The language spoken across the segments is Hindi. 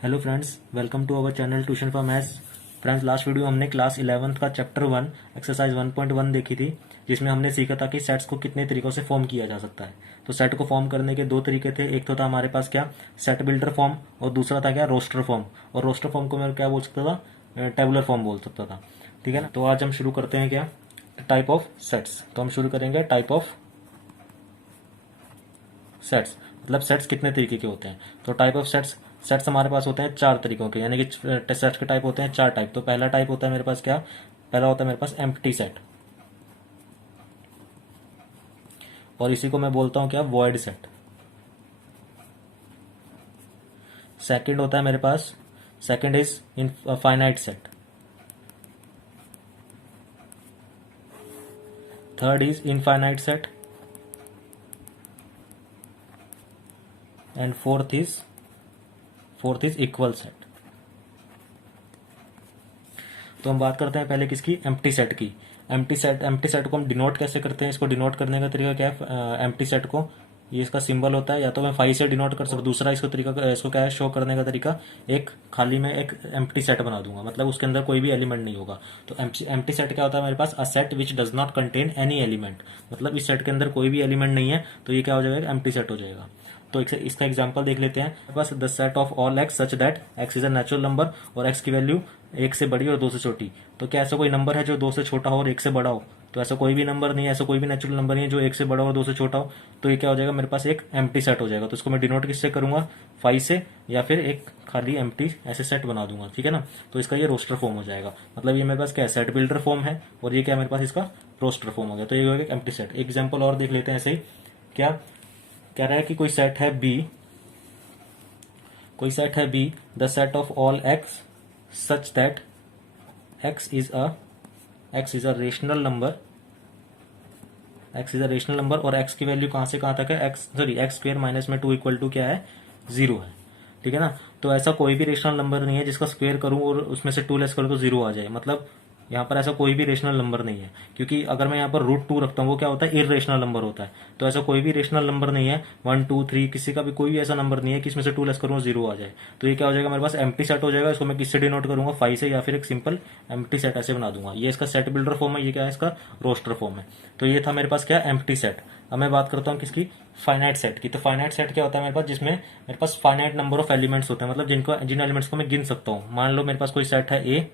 Hello friends, welcome to our channel tuition for maths. Friends, last video हमने क्लास 11th का चैप्टर 1 एक्सरसाइज 1.1 देखी थी, जिसमें हमने सीखा था कि सेट्स को कितने तरीकों से फॉर्म किया जा सकता है। तो सेट को फॉर्म करने के दो तरीके थे। एक तो था हमारे पास क्या, सेट बिल्डर फॉर्म, और दूसरा था क्या, रोस्टर फॉर्म। और रोस्टर फॉर्म को मैं क्या बोल सकता था, टेबुलर फॉर्म बोल सकता था। ठीक है ना। तो आज हम शुरू करते हैं क्या, टाइप ऑफ सेट्स। तो हम शुरू करेंगे टाइप ऑफ सेट्स, मतलब सेट्स कितने तरीके के होते हैं। तो टाइप ऑफ सेट्स, सेट्स हमारे पास होते हैं चार तरीकों के, यानी कि सेट्स के टाइप होते हैं चार टाइप। तो पहला टाइप होता है मेरे पास क्या, पहला होता है मेरे पास एम्प्टी सेट, और इसी को मैं बोलता हूं क्या, वॉइड सेट। सेकंड होता है मेरे पास, second is infinite set. Third is infinite set, and fourth is equal set. तो हम बात करते हैं पहले किसकी, एम्प्टी सेट की। एम्प्टी सेट को हम डिनोट कैसे करते हैं, इसको डिनोट करने का तरीका क्या है, एम्प्टी सेट को, ये इसका सिंबल होता है, या तो मैं 5 से डिनोट कर सकता हूँ। दूसरा इसको तरीका, इसको क्या है शो करने का तरीका, एक खाली में एक एम्प्टी सेट बना दूंगा, मतलब उसके अंदर कोई भी एलिमेंट नहीं होगा। तो एम्प्टी सेट क्या होता है मेरे पास, a set which does not contain any element, मतलब इस सेट के अंदर कोई भी एलिमेंट नहीं है, तो ये क्या हो जाएगा, एम्प्टी सेट हो जाएगा। तो इसका एग्जांपल देख लेते हैं। बस the set of all x such that x is a natural number, और एक्स की वैल्यू एक से बड़ी और दो से छोटी। तो क्या ऐसा कोई नंबर है जो दो से छोटा हो और एक से बड़ा हो? तो ऐसा कोई भी नंबर नहीं है, ऐसा कोई भी नेचुरल नंबर नहीं है जो एक से बड़ा और दो से छोटा हो। तो ये क्या हो जाएगा, मेरे पास एक एम्प्टी सेट हो जाएगा। तो इसको मैं डिनोट किससे करूंगा, 5 से, या फिर एक खाली एम्प्टी ऐसे सेट बना दूंगा। ठीक है ना। तो इसका ये रोस्टर फॉर्म हो जाएगा, मतलब ये मेरे पास क्या है, सेट बिल्डर फॉर्म है, और ये क्या मेरे पास इसका रोस्टर फॉर्म हो गया। तो ये हो गया एम्प्टी सेट। एग्जाम्पल और देख लेते हैं ऐसे ही। क्या कह रहा है कि कोई सेट है बी, कोई सेट है B, the set of all x such that x is a rational number, x is a rational number, और एक्स की वैल्यू कहां से कहां तक है, एक्स स्क्वायर माइनस में 2 इक्वल टू क्या है, 0 है। ठीक है ना। तो ऐसा कोई भी रेशनल नंबर नहीं है जिसका स्क्वायर करूं और उसमें से 2 लेस करूं तो 0 आ जाए, मतलब यहाँ पर ऐसा कोई भी रेशनल नंबर नहीं है, क्योंकि अगर मैं यहाँ पर √2 रखता हूँ वो क्या होता है, इरेशनल नंबर होता है। तो ऐसा कोई भी रेशनल नंबर नहीं है, 1 2 3 किसी का भी कोई भी ऐसा नंबर नहीं है कि इसमें से 2 लेस करूँ 0 आ जाए। तो ये क्या हो जाएगा, मेरे पास एम्प्टी सेट हो जाएगा। इसको मैं किससे डिनोट करूंगा, 5 से, या फिर एक सिंपल एम्प्टी सेट ऐसे बना दूंगा। ये इसका सेट बिल्डर फॉर्म है, ये क्या है इसका रोस्टर फॉर्म है। तो ये था मेरे पास क्या, एम्प्टी सेट। अब मैं बात करता हूँ किसकी, फाइनाइट सेट की। तो फाइनाइट सेट क्या होता है मेरे पास, जिसमें मेरे पास फाइनाइट नंबर ऑफ एलिमेंट्स होते हैं, मतलब जिन एलिमेंट्स को मैं गिन सकता हूँ। मान लो मेरे पास कोई सेट है ए,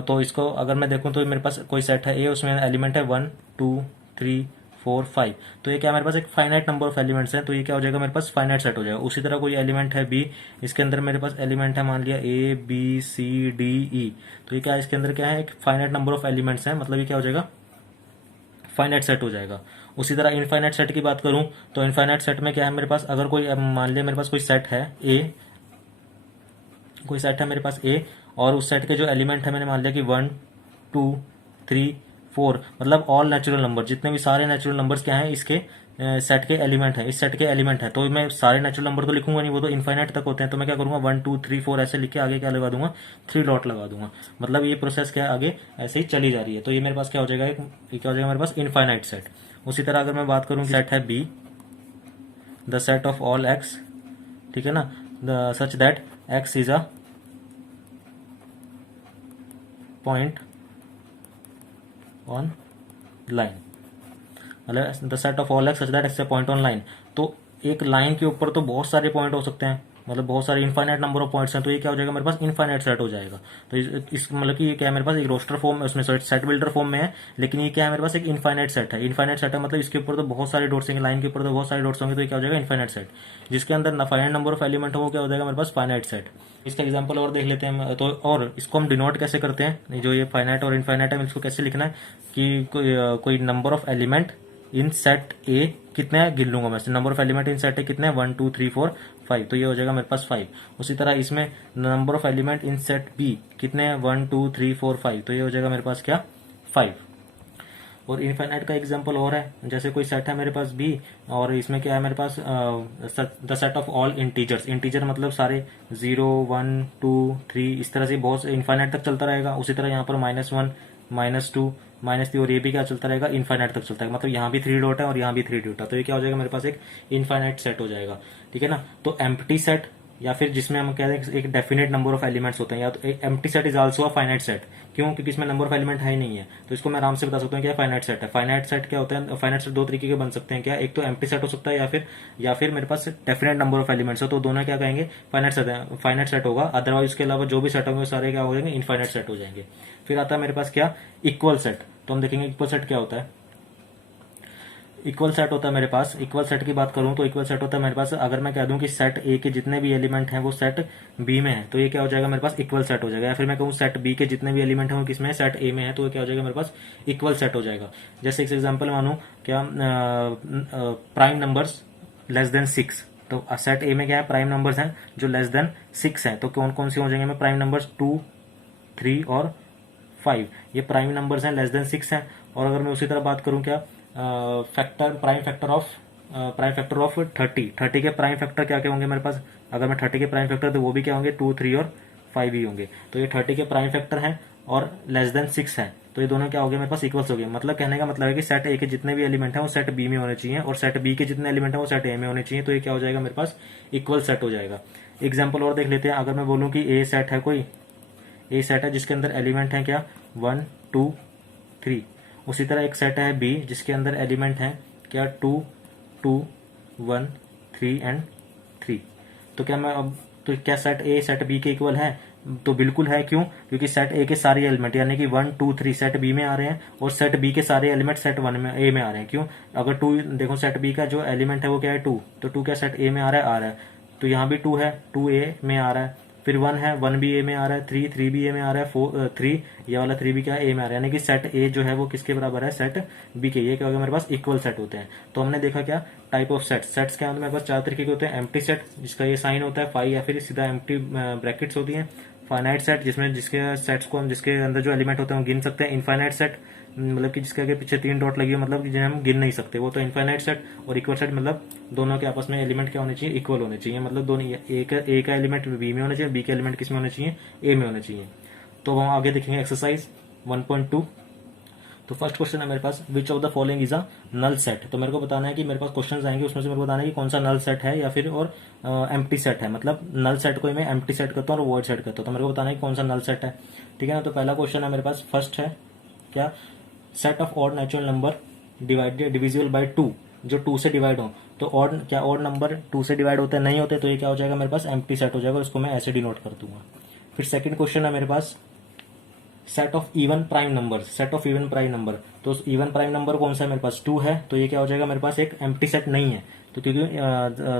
तो इसको अगर मैं देखूं तो मेरे पास कोई सेट है ए, उसमें एलिमेंट है 1 2 3 4 5। तो ये क्या मेरे पास एक फाइनाइट नंबर ऑफ एलिमेंट्स हैं, तो ये क्या हो जाएगा, मेरे पास फाइनाइट सेट हो जाएगा। उसी तरह कोई एलिमेंट है बी, इसके अंदर मेरे पास एलिमेंट है मान लिया A B C D E. तो ये क्या इसके अंदर क्या है, एक फाइनाइट नंबर ऑफ एलिमेंट्स है, मतलब ये क्या हो जाएगा, फाइनाइट सेट हो जाएगा। उसी तरह इनफाइनाइट सेट की बात करूं तो इनफाइनाइट सेट में क्या है मेरे पास, अगर कोई मान लिया मेरे पास कोई सेट है ए, कोई सेट है मेरे पास ए, और उस सेट के जो एलिमेंट है मैंने मान लिया कि 1 2 3 4, मतलब ऑल नेचुरल नंबर, जितने भी सारे नेचुरल नंबर्स क्या हैं इसके सेट के एलिमेंट है, इस सेट के एलिमेंट है। तो मैं सारे नेचुरल नंबर तो लिखूंगा नहीं, वो तो इनफाइनाइट तक होते हैं। तो मैं क्या करूंगा, 1 2 3 4 ऐसे लिख के आगे क्या लगा दूंगा, 3 डॉट लगा दूंगा। मतलब ये प्रोसेस क्या है, आगे ऐसे ही चली जा रही है। तो ये मेरे पास क्या हो जाएगा, ये क्या हो जाएगा मेरे पास, इनफाइनाइट सेट। उसी तरह अगर मैं बात करूं, सेट है B, the set of all x, ठीक है ना, the such that x is a point on line, मतलब the set of all x such that x a point on line. तो एक लाइन के ऊपर तो बहुत सारे पॉइंट हो सकते हैं, मतलब बहुत सारे इनफाइनाइट नंबर ऑफ पॉइंट्स हैं। तो ये क्या हो जाएगा मेरे पास, इनफाइनाइट सेट हो जाएगा। तो इस मतलब कि ये क्या है मेरे पास, एक रोस्टर फॉर्म है, उसमें सेट बिल्डर फॉर्म में है, लेकिन ये क्या है मेरे पास, एक इनफाइनाइट सेट है। इनफाइनाइट सेट है मतलब इसके ऊपर तो बहुत सारे डॉट्स होंगे, लाइन के ऊपर तो बहुत सारे डॉट्स होंगे। तो ये क्या हो जाएगा, इनफाइनाइट सेट। जिसके अंदर ना फाइनाइट नंबर ऑफ एलिमेंट हो, वो क्या हो जाएगा मेरे पास, फाइनाइट सेट। इसका एग्जांपल और देख लेते हैं। तो और इसको हम डिनोट कैसे करते हैं, जो ये फाइनाइट और इनफाइनाइट है, इसको कैसे लिखना है कि कोई number of element in set ए कितने हैं, गिन लूंगा मैं, number of element in set ए कितने हैं, 1 2 3 4 5। तो ये हो जाएगा मेरे पास 5। उसी तरह इसमें number of element in set B कितने हैं, 1 2 3 4 5। तो ये हो जाएगा मेरे पास क्या, 5। और इनफाइनाइट का एग्जांपल और है, जैसे कोई सेट है मेरे पास बी, और इसमें क्या है मेरे पास, the set of all integers, integer मतलब सारे 0 1 2 3, इस तरह से बहुत इनफाइनाइट तक चलता रहेगा। उसी तरह यहाँ पर -1 -2 -3, और ये भी क्या चलता रहेगा, इनफाइनाइट तक चलता है। मतलब यहाँ भी 3 डॉट है और यहाँ भी 3 डॉट है। तो ये क्या हो जाएगा मेरे पास, एक इनफाइनाइट सेट हो जाएगा। ठीक है ना। तो एम्प्टी सेट या फिर जिसमें हम कह रहे हैं एक डेफिनेट नंबर ऑफ एलिमेंट्स होते हैं, या तो एक empty set is also a finite set. क्यों? क्योंकि इसमें नंबर ऑफ एलिमेंट है ही नहीं है, तो इसको मैं आराम से बता सकता हूँ क्या फाइनाइट सेट है। फाइनाइट सेट क्या होता है? फाइनाइट सेट दो तरीके के बन सकते हैं क्या, एक तो एम्प्टी सेट हो सकता है या फिर मेरे पास डेफिनेट नंबर ऑफ एलिमेंट्स हो, तो दोनों क्या कहेंगे? फाइनाइट सेट होगा। अदरवाइज उसके अलावा जो भी सेट होंगे सारे क्या हो जाएंगे? इनफाइनाइट सेट हो जाएंगे। फिर आता है मेरे पास क्या? Equal set. तो हम देखेंगे इक्वल सेट क्या होता है। इक्वल सेट होता है मेरे पास, इक्वल सेट की बात करूं तो इक्वल सेट होता है मेरे पास, अगर मैं कह दूं कि सेट ए के जितने भी एलिमेंट हैं वो सेट बी में है, तो ये क्या हो जाएगा? मेरे पास इक्वल सेट हो जाएगा। या फिर मैं कहूं सेट बी के जितने भी एलिमेंट हैं वो किसमें है? सेट ए में है, तो ये क्या हो जाएगा? मेरे पास इक्वल सेट हो जाएगा। जैसे एक एग्जाम्पल मानू क्या, प्राइम नंबर्स लेस देन 6, तो सेट ए में क्या है? प्राइम नंबर्स हैं जो लेस देन 6 है, तो कौन कौन से हो जाएंगे? प्राइम नंबर्स 2, 3 और 5, ये प्राइम नंबर्स हैं लेस देन 6 हैं। और अगर मैं उसी तरह बात करूं क्या, प्राइम फैक्टर ऑफ 30 के प्राइम फैक्टर क्या क्या होंगे मेरे पास? अगर मैं 30 के प्राइम फैक्टर, तो वो भी क्या होंगे? 2, 3 और 5 ही होंगे। तो ये 30 के प्राइम फैक्टर हैं और लेस देन 6 है, तो ये दोनों क्या हो गए मेरे पास? इक्वल्स हो गए। मतलब कहने का मतलब है कि सेट ए के जितने भी एलिमेंट हैं वो सेट बी में होने चाहिए, और सेट बी के जितने एलिमेंट हैं वो सेट ए में होने चाहिए, तो ये क्या हो जाएगा? मेरे पास इक्वल सेट हो जाएगा। एग्जाम्पल और देख लेते हैं। अगर मैं बोलूं कि ए सेट है, कोई ए सेट है जिसके अंदर एलिमेंट है क्या? 1, 2, 3। उसी तरह एक सेट है बी जिसके अंदर एलिमेंट है क्या? 2, 2, 1, 3 एंड 3। तो क्या मैं अब, तो क्या सेट ए सेट बी के इक्वल है? तो बिल्कुल है। क्यों? क्योंकि सेट ए के सारे एलिमेंट यानी कि 1, 2, 3 सेट बी में आ रहे हैं, और सेट बी के सारे एलिमेंट सेट वन में ए में आ रहे हैं। क्यों? अगर 2 देखो, सेट बी का जो एलिमेंट है वो क्या है? 2, तो 2 क्या सेट ए में आ रहा है? तो यहाँ भी 2 है, 2 ए में आ रहा है। फिर 1 है, 1 भी ए में आ रहा है। 3 भी ए में आ रहा है। 3 ये वाला 3 भी क्या है? ए में आ रहा है। यानी कि सेट ए जो है वो किसके बराबर है? सेट बी के। ये क्या हो गया मेरे पास? इक्वल सेट होते हैं। तो हमने देखा क्या टाइप ऑफ सेट। सेट्स के अंदर मेरे पास 4 तरीके के होते हैं। एम्प्टी सेट जिसका ये साइन होता है फाई, या फिर सीधा एम्प्टी ब्रैकेट्स होती है। फाइनाइट सेट जिसमें जिसके सेट्स को हम जिसके अंदर जो एलिमेंट होते हैं वो गिन सकते हैं। इनफाइनाइट सेट मतलब कि जिसके आगे पीछे 3 डॉट लगी है, मतलब कि जिन्हें हम गिन नहीं सकते, वो तो इनफाइनाइट सेट। और इक्वल सेट मतलब दोनों के आपस में एलिमेंट क्या होने चाहिए? इक्वल होने चाहिए। मतलब दोनों ए का एलिमेंट बी में होना चाहिए, बी का एलिमेंट किस में होना चाहिए? ए में होना चाहिए। तो हम आगे देखेंगे एक्सरसाइज 1.2। तो फर्स्ट क्वेश्चन है मेरे पास, which of the following is a null set. तो मेरे को बताना है कि मेरे पास क्वेश्चन आएंगे, उसमें से मेरे को बताना है कि कौन सा नल सेट है या फिर और एम्प्टी सेट है। मतलब नल सेट को मैं एम्प्टी सेट करता हूँ और वॉइड सेट करता हूँ, तो मेरे को बताना है कि कौन सा नल सेट है। ठीक है ना। तो पहला क्वेश्चन है मेरे पास, फर्स्ट है क्या, set of odd natural number divisible by 2, जो 2 से डिवाइड हो। तो ऑड क्या, ऑड नंबर 2 से डिवाइड होते हैं? नहीं होते, तो ये क्या हो जाएगा मेरे पास? एम्प्टी सेट हो जाएगा। इसको मैं ऐसे डिनोट कर दूंगा। फिर सेकंड क्वेश्चन है मेरे पास, set of even prime number. Set of even prime number, तो इवन प्राइम नंबर कौन सा है मेरे पास? 2 है, तो ये क्या हो जाएगा मेरे पास? एक एम्प्टी सेट नहीं है। तो क्योंकि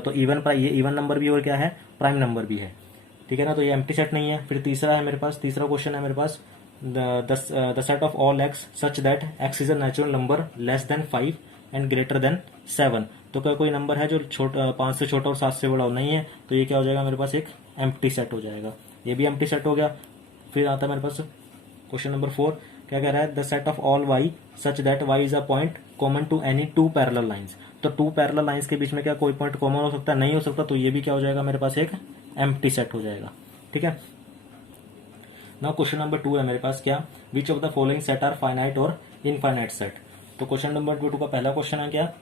तो ये इवन नंबर भी और क्या है? प्राइम नंबर भी है। ठीक है ना। तो ये एम्प्टी सेट नहीं है। फिर तीसरा है मेरे पास, तीसरा क्वेश्चन है मेरे पास, the set of all x such that x is a natural number less than 5 and greater than 7। तो क्या कोई नंबर है जो 5 से छोटा और 7 से बड़ा हो? नहीं है, तो ये क्या हो जाएगा मेरे पास? एक एम्प्टी सेट हो जाएगा। ये भी एम्प्टी सेट हो गया। फिर आता है मेरे पास क्वेश्चन नंबर 4, क्या कह रहा है? The set of all y such that y is a point common to any 2 parallel lines. तो 2 पैरेलल लाइंस के बीच में क्या कोई पॉइंट कॉमन हो सकता है? नहीं हो सकता, तो ये भी क्या हो जाएगा मेरे पास? एक एम्प्टी सेट हो जाएगा। ठीक है। नाउ क्वेश्चन नंबर 2 है मेरे पास, क्या, which of the following set are finite और इनफाइनाइट सेट। तो क्वेश्चन नंबर 2 का पहला क्वेश्चन है क्या,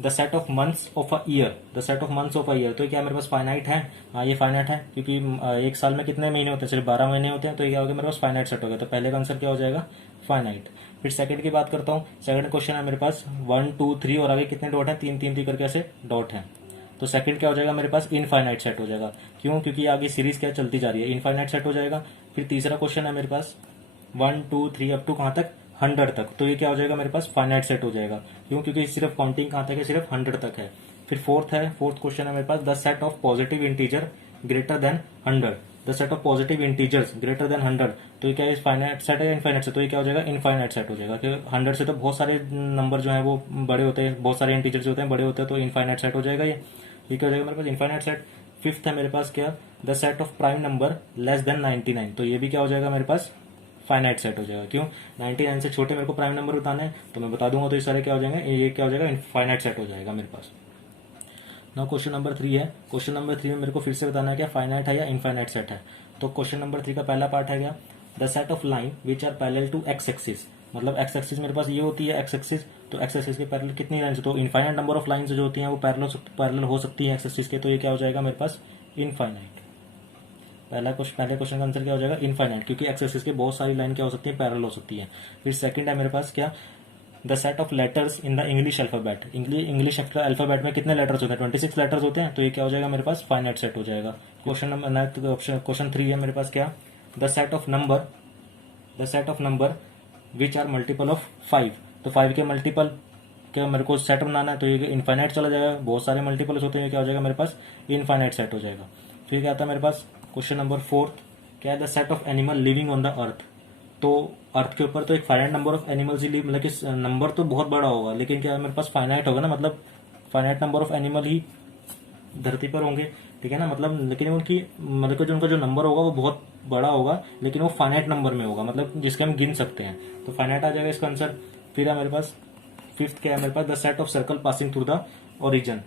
the set of months of a year. The set of months of a year, तो क्या मेरे पास फाइनाइट है? हाँ, ये फाइनाइट है, क्योंकि एक साल में कितने महीने होते हैं? सिर्फ 12 महीने होते हैं, तो ये क्या हो गया मेरे पास? फाइनाइट सेट हो गया। तो पहले का आंसर क्या हो जाएगा? फाइनाइट। फिर सेकंड की बात करता हूँ। सेकंड क्वेश्चन है मेरे पास 1, 2, 3 और आगे कितने डॉट है? 3 करके ऐसे डॉट है। तो सेकंड क्या हो जाएगा मेरे पास? इनफाइनाइट सेट हो जाएगा। क्यों? क्योंकि आगे सीरीज क्या चलती जा रही है, इनफाइनाइट सेट हो जाएगा। फिर तीसरा क्वेश्चन है मेरे पास 1, 2, 3 अप टू कहाँ तक? 100 तक। तो ये क्या हो जाएगा मेरे पास? फाइनाइट सेट हो जाएगा। क्यों? क्योंकि सिर्फ काउंटिंग कहाँ तक है? सिर्फ 100 तक है। फिर फोर्थ क्वेश्चन है मेरे पास, the set of positive integer greater than 100। The set of positive integers greater than 100, तो ये क्या है? फाइनाइट सेट है या इनफाइनाइट सेट? तो ये क्या हो जाएगा? इनफाइनाइट सेट हो जाएगा। क्योंकि 100 से तो बहुत सारे नंबर जो है वो बड़े होते हैं, बहुत सारे इंटीजर जो होते हैं बड़े होते हैं, तो इनफाइनाइट सेट हो जाएगा। ये क्या हो जाएगा मेरे पास? Infinite set. फिफ्थ है मेरे पास क्या, the set of prime number less then 99, तो ये भी क्या हो जाएगा मेरे पास? फाइनाइट सेट हो जाएगा। क्यों? 99 से छोटे मेरे को प्राइम नंबर बताना है, तो मैं बता दूंगा, तो ये सारे क्या हो जाएंगे? ये क्या हो जाएगा? इनफाइनाइट सेट हो जाएगा मेरे पास। नाउ क्वेश्चन नंबर 3 है। क्वेश्चन नंबर 3 में मेरे को फिर से बताना है क्या फाइनाइट है या इनफाइनाइट सेट है। तो क्वेश्चन नंबर 3 का पहला पार्ट है क्या, the set of line which are parallel to x axis. मतलब एक्स एक्सिस मेरे पास ये होती है एक्स एक्सिस, तो एक्स एक्सिस के पैरेलल कितनी लाइन? तो इनफाइनाइट नंबर ऑफ लाइंस जो होती हैं वो पैरेलल हो सकती है एक्स एक्सिस के, तो ये क्या हो जाएगा मेरे पास? इनफाइनाइट। पहले क्वेश्चन का आंसर क्या हो जाएगा, इनफाइनाइट, क्योंकि एक्स एक्सिस के बहुत सारी लाइन क्या हो सकती है, पैरेलल हो सकती है। फिर सेकंड है मेरे पास क्या, the set of letters in the English alphabet. English alphabet में कितने लेटर्स होते हैं, 26 लेटर्स होते हैं, तो ये क्या हो जाएगा मेरे पास, फाइनाइट सेट हो जाएगा। क्वेश्चन 3 है मेरे पास क्या, the set of number which are multiple of 5। तो 5 के मल्टीपल क्या मेरे को सेट बनाना है, तो ये इनफाइनाइट चला जाएगा, बहुत सारे मल्टीपल्स होते हैं, क्या हो जाएगा मेरे पास, इनफाइनाइट सेट हो जाएगा। फिर क्या आता है मेरे पास क्वेश्चन नंबर 4, क्या है, the set of animal living on the earth. तो अर्थ के ऊपर तो एक finite number of animals he live, मतलब कि नंबर तो बहुत बड़ा होगा, लेकिन क्या मेरे पास फाइनाइट होगा ना, मतलब फाइनाइट नंबर ऑफ एनिमल ही धरती पर होंगे, ठीक है ना, मतलब लेकिन उनकी मतलब कि जो उनका जो नंबर होगा वो बहुत बड़ा होगा, लेकिन वो फाइनाइट नंबर में होगा, मतलब जिसके हम गिन सकते हैं, तो फाइनाइट आ जाएगा इसका आंसर। फिर है मेरे पास फिफ्थ क्या है मेरे पास, the set of circle passing through the origin.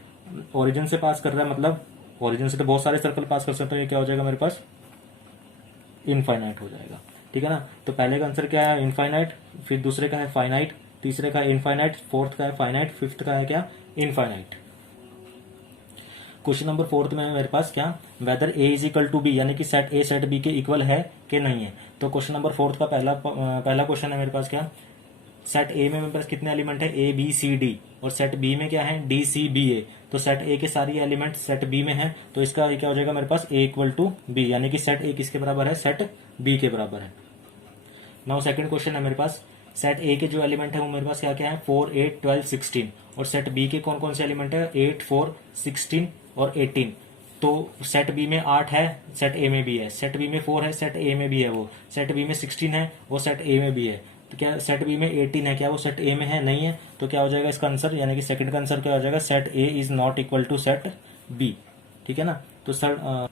Origin से पास कर रहा है, मतलब ओरिजिन से तो बहुत सारे सर्कल पास कर सकते हैं, ये क्या हो जाएगा मेरे पास, इनफाइनाइट हो जाएगा, ठीक है ना। तो पहले का आंसर क्या है, इनफाइनाइट, फिर दूसरे का है फाइनाइट, तीसरे का इनफाइनाइट, फोर्थ का है फाइनाइट, फिफ्थ का है क्या, इनफाइनाइट। क्वेश्चन नंबर 4 में मेरे पास क्या, whether A is equal to B, यानी कि सेट ए सेट बी के इक्वल है कि नहीं है। तो क्वेश्चन नंबर 4 का पहला क्वेश्चन है मेरे पास क्या, सेट ए में मेरे पास कितने एलिमेंट है, ए बी सी डी, और सेट बी में क्या है, डी सी बी ए। तो सेट ए के सारी एलिमेंट सेट बी में है, तो इसका क्या हो जाएगा मेरे पास, ए इक्वल टू बी, यानी कि सेट ए किसके बराबर है, सेट बी के बराबर है। नाउ सेकंड क्वेश्चन है मेरे पास, सेट ए के जो एलिमेंट है वो मेरे पास क्या क्या है, 4 8 12 16, और सेट बी के कौन कौन से एलिमेंट है, 8 4 16 और 18। तो सेट बी में 8 है, सेट ए में भी है, सेट बी में 4 है, सेट ए में भी है, वो सेट बी में 16 है, वो सेट ए में भी है। तो क्या सेट बी में 18 है, क्या वो सेट ए में है, नहीं है, तो क्या हो जाएगा इसका आंसर, यानी कि सेकंड का आंसर क्या हो जाएगा, set A is not equal to set B, ठीक है ना। तो सर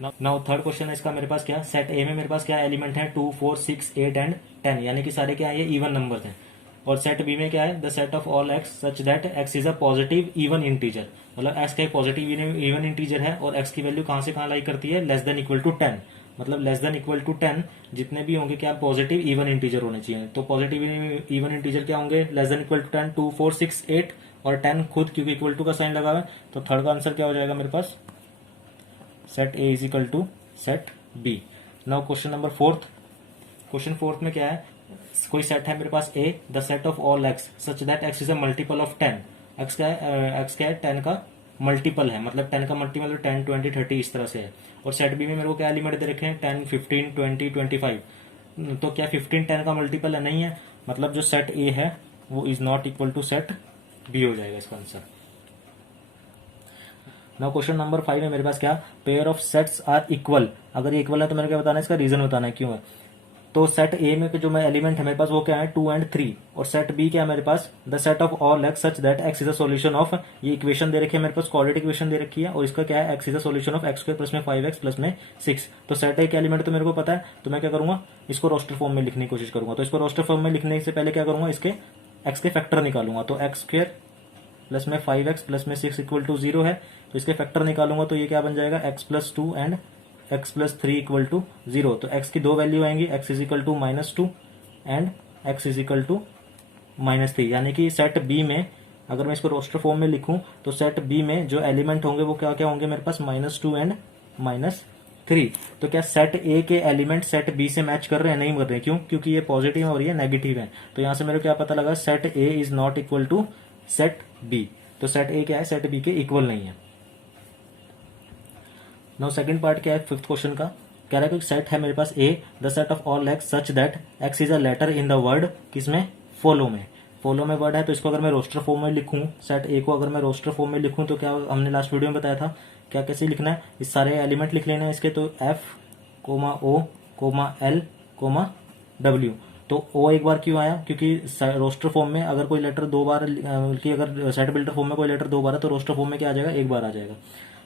नाउ थर्ड क्वेश्चन है इसका मेरे पास क्या, सेट ए में मेरे पास क्या एलिमेंट है, 2 4 6 8 एंड 10, यानी कि सारे क्या है, ये इवन नंबर हैं। और सेट बी में क्या है, the set of all x such that x is a positive even integer, मतलब एक्स का एक पॉजिटिव इवन इंटीजर है, और एक्स की वैल्यू कहां से कहां लाई करती है, लेस देन इक्वल टू 10, मतलब लेस देन इक्वल टू 10 जितने भी होंगे क्या पॉजिटिव इवन इंटीजर होने चाहिए। तो पॉजिटिव इवन इंटीजर क्या होंगे, लेस देन इक्वल टू 10, 2 4 6 8 और 10 खुद, क्योंकि इक्वल टू का साइन लगा हुआ है। तो थर्ड का आंसर क्या हो जाएगा मेरे पास, set A is equal to set B. Now question number 4, question 4 में क्या है, कोई सेट है मेरे पास A, the set of all x such that x is a multiple of 10। एक्स क्या है 10 का मल्टीपल है, मतलब 10 का मल्टीपल 10 20 30 इस तरह से है। और सेट बी में मेरे को क्या एलिमेंट दे रखे हैं, 10 15 20 25। तो क्या 15 10 का मल्टीपल है, नहीं है, मतलब जो सेट ए है वो is not equal to set B हो जाएगा इसका आंसर। नाउ क्वेश्चन नंबर 5 है मेरे पास क्या, pair of sets are equal. अगर ये इक्वल है तो मेरे क्या बताना है, इसका रीजन बताना है क्यों है। तो सेट ए में जो एलिमेंट है मेरे पास वो क्या है, 2 एंड 3, और सेट बी क्या है मेरे पास, the set of all x such that x is a solution of, ये इक्वेशन दे रखी है मेरे पास, क्वाड्रेटिक इक्वेशन दे रखी है, और इसका क्या है, x is a solution of x square plus में 5x प्लस में 6। तो सेट ए के एलिमेंट तो मेरे को पता है, तो मैं क्या करूंगा, इसको रोस्टर फॉर्म में लिखने की कोशिश करूंगा। तो इसको रोस्टर फॉर्म में लिखने से पहले क्या करूंगा, इसके एक्स के फैक्टर निकालूंगा। तो एक्स स्क्वायर प्लस में 5x प्लस में 6 इक्वल टू 0 है, तो इसके फैक्टर निकालूंगा, तो ये क्या बन जाएगा, x plus 2 and x plus 3 equal to 0। तो x की दो वैल्यू आएंगी, x is equal to -2 and x is equal to -3, यानी कि सेट बी में अगर मैं इसको रोस्टर फॉर्म में लिखूं तो सेट बी में जो एलिमेंट होंगे वो क्या क्या होंगे मेरे पास, -2 एंड -3। तो क्या सेट ए के एलिमेंट सेट बी से मैच कर रहे हैं, नहीं कर रहे हैं, क्यों, क्योंकि ये पॉजिटिव है और ये नेगेटिव है। तो यहां से मेरे को क्या पता लगा, set A is not equal to set B. तो सेट ए क्या है, सेट बी के इक्वल नहीं है। नाउ सेकंड पार्ट क्या है फिफ्थ क्वेश्चन का, कह रहा है कि सेट है मेरे पास A, the set of all x such that x is a letter in the word, किसमें, फॉलो में। फॉलो में वर्ड है, तो इसको अगर मैं रोस्टर फॉर्म में लिखूं, सेट ए को अगर मैं रोस्टर फॉर्म में लिखूं तो क्या हमने लास्ट वीडियो में बताया था, क्या कैसे लिखना है, इस सारे एलिमेंट लिख लेना है इसके। तो एफ कोमा ओ कोमा एल कोमा डब्ल्यू। तो ओ एक बार क्यों आया, क्योंकि रोस्टर फॉर्म में अगर कोई लेटर दो बार की, अगर सेट बिल्डर फॉर्म में कोई लेटर दो बार है तो रोस्टर फॉर्म में क्या आ जाएगा, एक बार आ जाएगा।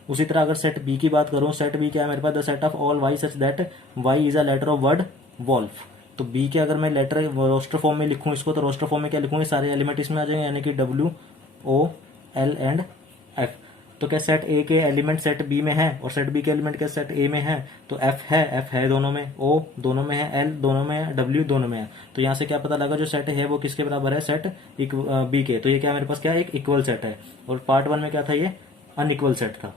उसी तरह अगर सेट बी की बात करूं, सेट बी क्या है मेरे पास, the set of all y such that y is a letter of word wolf. तो बी के अगर मैं लेटर रोस्टर फॉर्म में लिखूं इसको, तो रोस्टर फॉर्म में क्या लिखूंगे, सारे एलिमेंट इसमें आ जाएंगे, यानी कि W O L and F. तो क्या सेट ए के एलिमेंट सेट बी में है और सेट बी के एलिमेंट क्या सेट ए में है, तो एफ है दोनों में, ओ दोनों में है, एल दोनों में है, डब्ल्यू दोनों में है। तो यहां से क्या पता लगा, जो सेट है वो किसके बराबर है, सेट बी के। तो ये क्या मेरे पास क्या एक इक्वल सेट है, और पार्ट 1 में क्या था, ये अनइक्वल सेट था।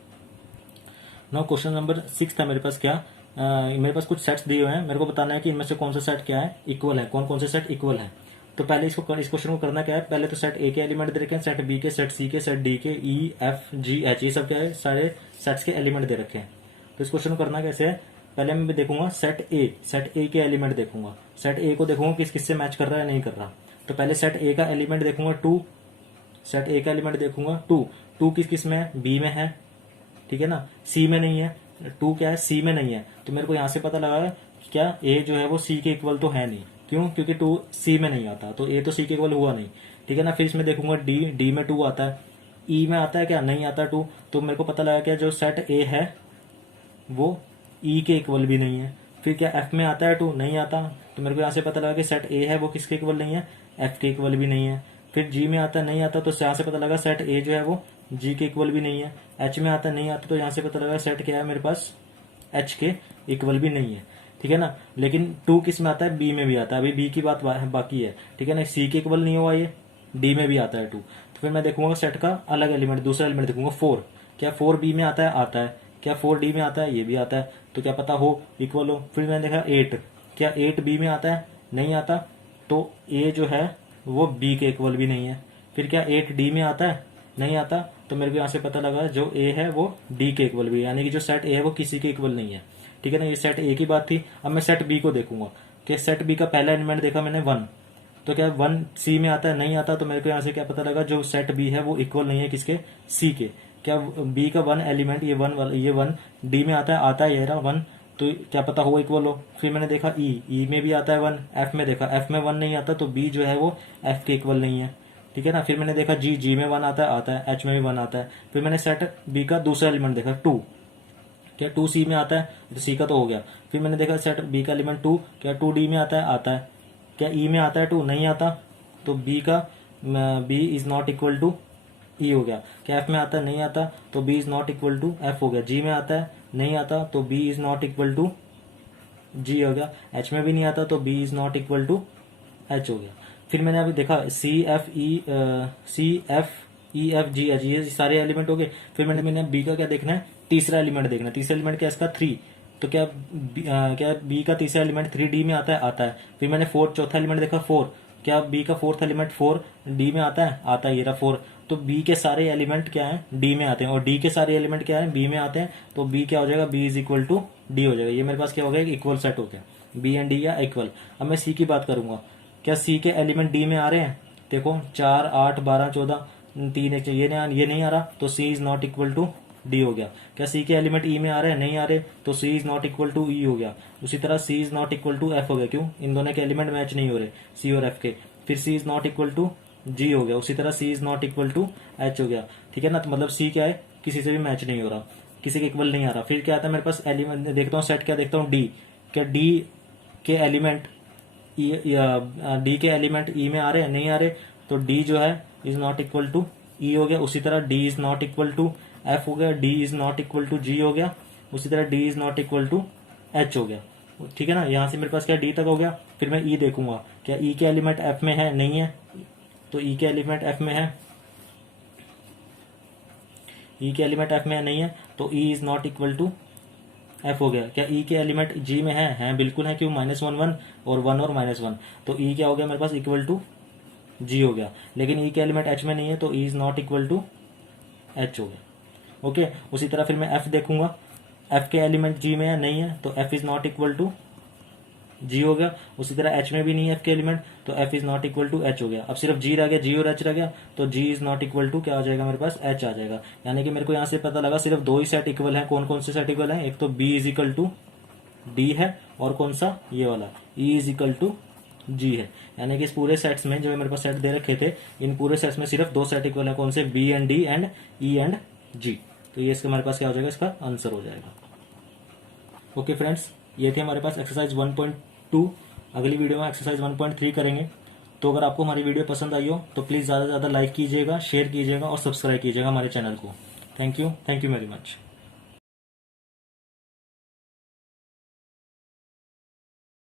नाउ क्वेश्चन नंबर 6 था मेरे पास क्या, मेरे पास कुछ सेट्स दिए हुए हैं, मेरे को बताना है कि इनमें से कौन सा सेट क्या है इक्वल है, कौन कौन से सेट इक्वल है। तो पहले इस क्वेश्चन को करना क्या है, पहले तो सेट ए के एलिमेंट दे रखे हैं, सेट बी के, सेट सी के, सेट डी के, ई एफ जी एच, ये सब क्या है, सारे सेट्स के एलिमेंट दे रखे हैं। तो इस क्वेश्चन को करना कैसे है, पहले मैं देखूंगा सेट ए के एलिमेंट देखूंगा, सेट ए को देखूंगा किस किससे मैच कर रहा है नहीं कर रहा। तो पहले सेट ए का एलिमेंट देखूंगा 2, सेट ए का एलिमेंट देखूंगा 2 किस किस में है, बी में है, ठीक है ना, सी में नहीं है, 2 क्या है, सी में नहीं है। तो मेरे को यहां से पता लगा क्या ए जो है वो सी के इक्वल तो है नहीं, क्यों, क्योंकि 2 सी में नहीं आता, तो ए तो सी के इक्वल हुआ नहीं, ठीक है ना। फिर इसमें देखूंगा डी में 2 आता है, ई में आता है क्या, नहीं आता 2, तो मेरे को पता लगा क्या जो सेट ए है वो ई के इक्वल भी नहीं है। फिर क्या एफ में आता है 2, नहीं आता, तो मेरे को यहाँ से पता लगा कि सेट ए है वो किसके इक्वल नहीं है, एफ के इक्वल भी नहीं है। फिर जी में आता है, नहीं आता, तो यहाँ से पता लगा सेट ए जो है वो जी के इक्वल भी नहीं है। एच में आता है, नहीं आता, तो यहाँ से पता लगा सेट क्या है मेरे पास, एच के इक्वल भी नहीं है, ठीक है ना। लेकिन 2 किस में आता है, बी में भी आता है, अभी बी की बात बाकी है, ठीक है ना। सी के इक्वल नहीं हुआ ये, डी में भी आता है 2, तो फिर मैं देखूंगा सेट का अलग एलिमेंट, दूसरा एलिमेंट देखूंगा 4, क्या 4 बी में आता है, आता है, क्या 4 डी में आता है, ये भी आता है, तो क्या पता हो इक्वल हो। फिर मैंने देखा 8, क्या 8 बी में आता है, नहीं आता, तो ए जो है वो बी के इक्वल भी नहीं है। फिर क्या 8 डी में आता है, नहीं आता, तो मेरे को यहाँ से पता लगा जो ए है वो डी के इक्वल भी है, यानी कि जो सेट ए है वो किसी के इक्वल नहीं है, ठीक है ना। ये सेट ए की बात थी। अब मैं सेट बी को देखूंगा कि सेट बी का पहला एलिमेंट देखा मैंने 1, तो क्या 1 सी में आता है, नहीं आता, तो मेरे को यहाँ से क्या पता लगा जो सेट बी है वो इक्वल नहीं है किसके, सी के। क्या बी का 1 एलिमेंट ये 1 डी में आता है ये रहा 1, तो क्या पता हो इक्वल हो। फिर मैंने देखा ई में भी आता है 1, एफ में देखा, एफ में 1 नहीं आता, तो बी जो है वो एफ के इक्वल नहीं है, ठीक है ना। फिर मैंने देखा जी में 1 आता है, एच में भी 1 आता है। फिर मैंने सेट बी का दूसरा एलिमेंट देखा 2, क्या 2 सी में आता है, तो सी का तो हो गया। फिर मैंने देखा सेट बी का एलिमेंट 2, क्या 2 डी में आता है, आता है, क्या ई में आता है 2, नहीं आता, तो बी का B is not equal to E हो गया। क्या एफ में आता है, नहीं आता, तो B is not equal to F हो गया। जी में आता है, नहीं आता, तो B is not equal to G हो गया। एच में भी नहीं आता, तो B is not equal to H हो गया। फिर मैंने अभी देखा C F E F G H, ये सारे एलिमेंट हो गए। फिर मैंने बी का क्या देखना है, तीसरा एलिमेंट देखना है। तीसरा एलिमेंट क्या इसका 3, तो क्या बी का तीसरा एलिमेंट 3 डी में आता है, आता है। फिर मैंने चौथा एलिमेंट देखा 4, क्या बी का फोर्थ एलिमेंट 4 डी में आता है, आता है, ये रहा 4। तो बी के सारे एलिमेंट क्या है, डी में आते हैं, और डी के सारे एलिमेंट क्या है, बी में आते हैं, तो बी क्या हो जाएगा, B is equal to D हो जाएगा। ये मेरे पास क्या हो गया, इक्वल सेट हो गया, बी एंड डी या इक्वल। अब मैं सी की बात करूंगा, क्या सी के एलिमेंट डी में आ रहे हैं, देखो 4 8 12 14 3 ये नहीं आ रहा, तो C is not equal to D हो गया। क्या सी के एलिमेंट ई में आ रहे हैं, नहीं आ रहे, तो C is not equal to E हो गया। उसी तरह C is not equal to F हो गया, क्यों, इन दोनों के एलिमेंट मैच नहीं हो रहे, सी और एफ के। फिर C is not equal to G हो गया, उसी तरह C is not equal to H हो गया, ठीक है ना। तो मतलब सी क्या है, किसी से भी मैच नहीं हो रहा, किसी के इक्वल नहीं आ रहा। फिर क्या आता है मेरे पास एलिमेंट, देखता हूँ सेट क्या देखता हूँ, डी, क्या डी के एलिमेंट डी के एलिमेंट ई में आ रहे हैं, नहीं आ रहे, तो डी जो है is not equal to E हो गया। उसी तरह D is not equal to F हो गया, D is not equal to G हो गया, उसी तरह D is not equal to H हो गया, ठीक है ना। यहां से मेरे पास क्या डी तक हो गया। फिर मैं ई देखूंगा, क्या ई के एलिमेंट एफ में है, नहीं है, तो ई के एलिमेंट एफ में है, ई के एलिमेंट एफ में है, नहीं है, तो E is not equal to F हो गया। क्या ई के एलिमेंट जी में है बिल्कुल है, क्यों, -1 1 और 1 और -1, तो ई क्या हो गया मेरे पास, इक्वल टू जी हो गया। लेकिन ई के एलिमेंट एच में नहीं है, तो E is not equal to H हो गया, ओके। उसी तरह फिर मैं एफ देखूंगा, एफ के एलिमेंट जी में है, नहीं है, तो F is not equal to G हो गया। उसी तरह एच में भी नहीं है एफ के एलिमेंट, तो F is not equal to H हो गया। अब सिर्फ जी रह गया, जी और एच रह गया, तो जी इज नॉट इक्वल टू क्या हो जाएगा मेरे पास, एच आ जाएगा। यानी कि मेरे को यहाँ से पता लगा सिर्फ 2 ही सेट इक्वल है। कौन कौन से सेट इक्वल है, एक तो B is equal to D है, और कौन सा, ये वाला E is equal to G है। यानी कि इस पूरे सेट्स में जो मेरे पास सेट दे रखे थे, इन पूरे सेट्स में सिर्फ 2 सेट इक्वल है, कौन से, B and D and E and G. तो ये इसका हमारे पास क्या हो जाएगा, इसका आंसर हो जाएगा। ओके फ्रेंड्स, ये थे हमारे पास एक्सरसाइज 1.2। अगली वीडियो में एक्सरसाइज 1.3 करेंगे। तो अगर आपको हमारी वीडियो पसंद आई हो तो प्लीज़ ज़्यादा से ज़्यादा लाइक कीजिएगा, शेयर कीजिएगा और सब्सक्राइब कीजिएगा हमारे चैनल को। Thank you very much.